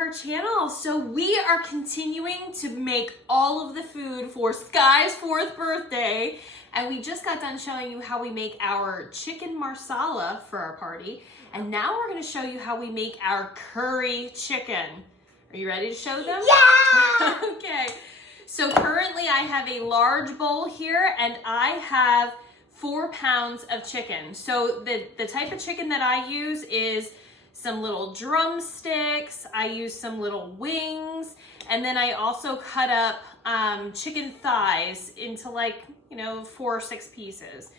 our channel. So we are continuing to make all of the food for Sky's 4th birthday. And we just got done showing you how we make our chicken marsala for our party. And now we're gonna show you how we make our curry chicken. Are you ready to show them? Yeah! Okay. So currently I have a large bowl here and I have 4 pounds of chicken. So the type of chicken that I use is some little drumsticks, I use some little wings, and then I also cut up chicken thighs into 4 or 6 pieces.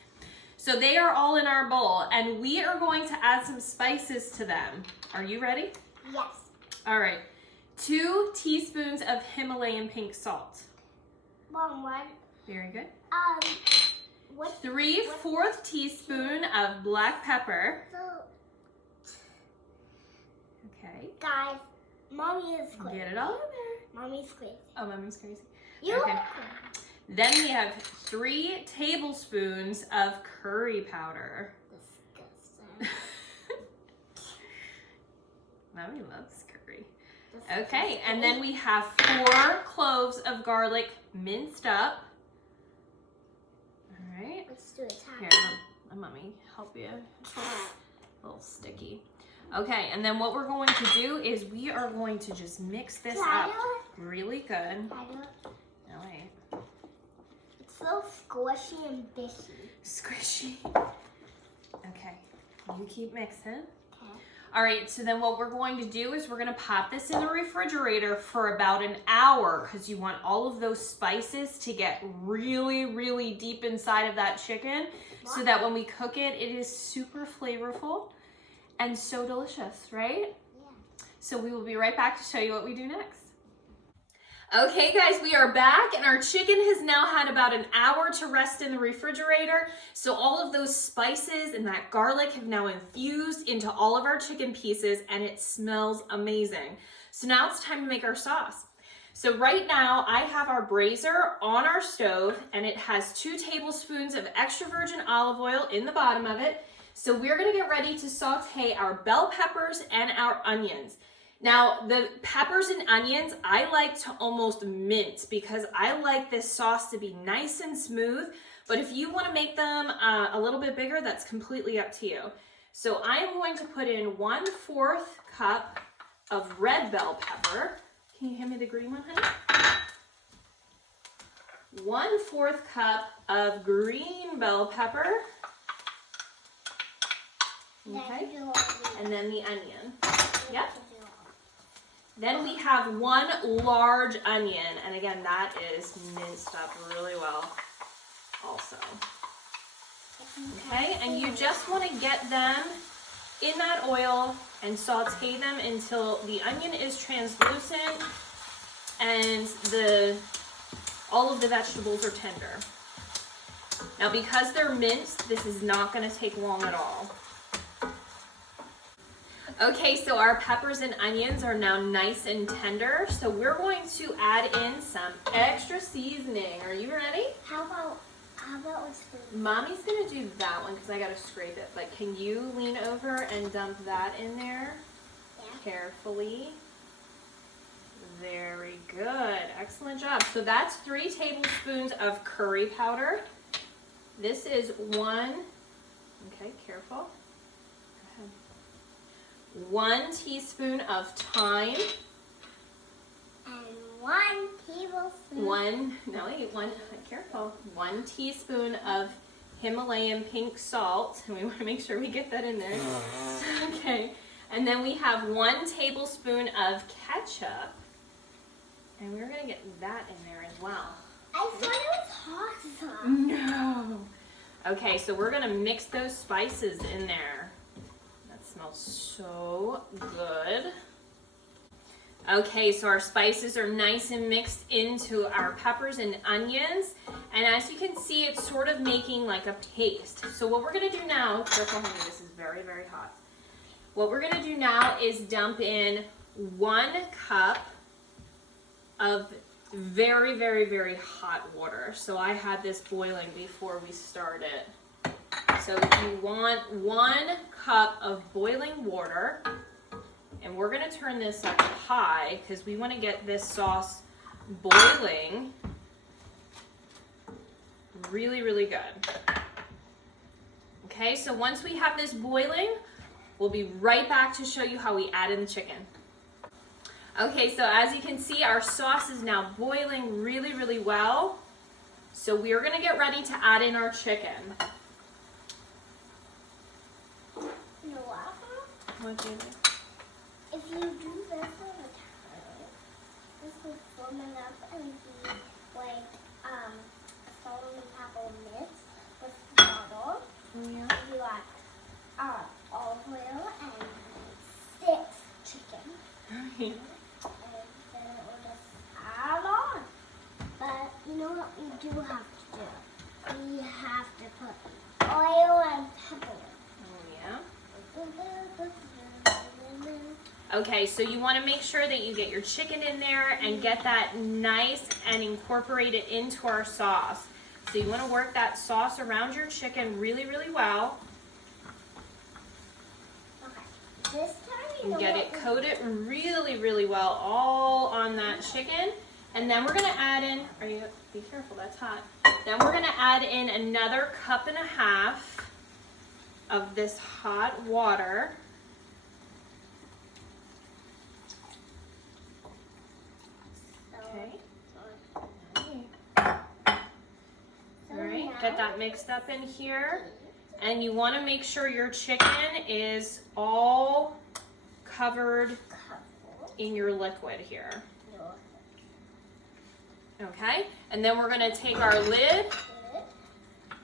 So they are all in our bowl and we are going to add some spices to them. Are you ready? Yes. All right. 2 teaspoons of Himalayan pink salt. One. Very good. 3/4 teaspoon of black pepper. Okay. Guys, Mommy is crazy. Get it all in there. Mommy's crazy. Oh, Mommy's crazy. You? Okay. Then we have 3 tablespoons of curry powder. Disgusting. Mommy loves curry. Okay, and then we have 4 cloves of garlic minced up. All right. Let's do it. Here, let Mommy help you. A little sticky. Okay, and then what we're going to do is we are going to just mix this up really good. No, wait. It's so squishy and bishy. Squishy. Okay, you keep mixing. Okay. All right, so then what we're going to do is we're gonna pop this in the refrigerator for about an hour because you want all of those spices to get really, really deep inside of that chicken so that when we cook it, it is super flavorful and so delicious, right? Yeah. So we will be right back to show you what we do next. Okay guys, we are back and our chicken has now had about an hour to rest in the refrigerator. So all of those spices and that garlic have now infused into all of our chicken pieces and it smells amazing. So now it's time to make our sauce. So right now I have our brazier on our stove and it has 2 tablespoons of extra virgin olive oil in the bottom of it. So we're gonna get ready to saute our bell peppers and our onions. Now, the peppers and onions, I like to almost mince because I like this sauce to be nice and smooth. But if you want to make them a little bit bigger, that's completely up to you. So I'm going to put in 1/4 cup of red bell pepper. Can you hand me the green one, honey? 1/4 cup of green bell pepper. Okay. And then the onion. Yep. Then we have 1 large onion, and again, that is minced up really well also. Okay, and you just want to get them in that oil and saute them until the onion is translucent and all of the vegetables are tender. Now, because they're minced, this is not going to take long at all. Okay, so our peppers and onions are now nice and tender. So we're going to add in some extra seasoning. Are you ready? How about what's the... Mommy's gonna do that one because I gotta scrape it. But can you lean over and dump that in there? Yeah. Carefully. Very good. Excellent job. So that's 3 tablespoons of curry powder. This is 1, okay, careful. 1 teaspoon of thyme. And 1 tablespoon. Careful. 1 teaspoon of Himalayan pink salt. And we want to make sure we get that in there. Okay. And then we have 1 tablespoon of ketchup. And we're going to get that in there as well. I thought it was hot sauce. No. Okay, so we're going to mix those spices in there. Smells so good. Okay, so our spices are nice and mixed into our peppers and onions. And as you can see, it's sort of making like a paste. So what we're gonna do now, careful honey, this is very, very hot. What we're gonna do now is dump in 1 cup of very, very, very hot water. So I had this boiling before we started. So you want 1 cup of boiling water, And we're gonna turn this up high because we wanna get this sauce boiling really, really good. Okay, so once we have this boiling, we'll be right back to show you how we add in the chicken. Okay, so as you can see, our sauce is now boiling really, really well. So we are gonna get ready to add in our chicken. You know what? What do you think? If you do this all the time, this will forming up and be like salt and pepper mix with bottle. Yeah. You got olive oil and 6 chicken. And then it will just add on. But you know what we do have to do? We have to put oil and pepper. Yeah. Okay, so you want to make sure that you get your chicken in there and get that nice and incorporate it into our sauce. So you want to work that sauce around your chicken really, really well. Okay. This time you And know get what it coated really, really well all on that chicken. And then we're going to add in, be careful, that's hot. Then we're going to add in another 1.5 cups of this hot water. Okay. All right, get that mixed up in here. And you want to make sure your chicken is all covered in your liquid here. Okay, and then we're going to take our lid,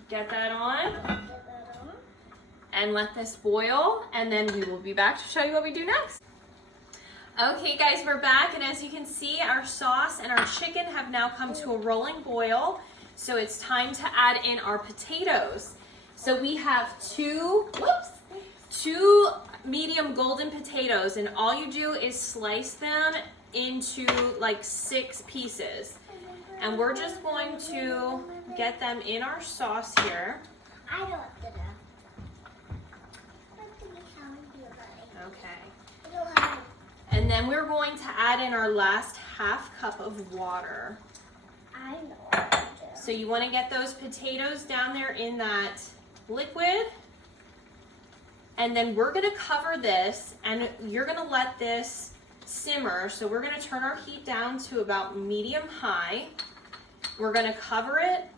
get that on, and let this boil, and then we will be back to show you what we do next. Okay guys, we're back, and as you can see, our sauce and our chicken have now come to a rolling boil. So it's time to add in our potatoes. So we have two medium golden potatoes, and all you do is slice them into like 6 pieces. And we're just going to get them in our sauce here. I don't know. Okay. And then we're going to add in our last 1/2 cup of water. I know what to do. So you want to get those potatoes down there in that liquid. And then we're going to cover this, and you're going to let this simmer. So we're going to turn our heat down to about medium-high. We're going to cover it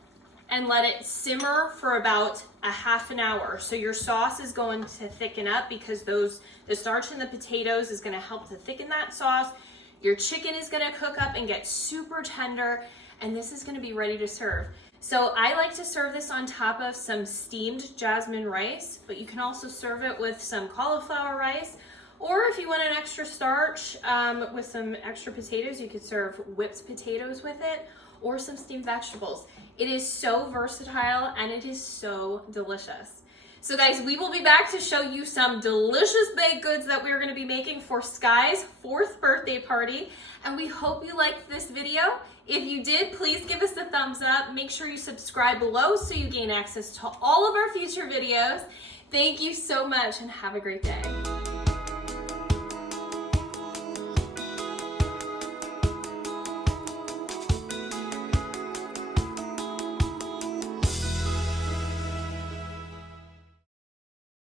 and let it simmer for about 1/2 hour. So your sauce is going to thicken up because the starch in the potatoes is going to help to thicken that sauce. Your chicken is going to cook up and get super tender, and this is going to be ready to serve. So I like to serve this on top of some steamed jasmine rice, but you can also serve it with some cauliflower rice, or if you want an extra starch with some extra potatoes, you could serve whipped potatoes with it, or some steamed vegetables. It is so versatile and it is so delicious. So guys, we will be back to show you some delicious baked goods that we're gonna be making for Sky's 4th birthday party. And we hope you liked this video. If you did, please give us a thumbs up. Make sure you subscribe below so you gain access to all of our future videos. Thank you so much and have a great day.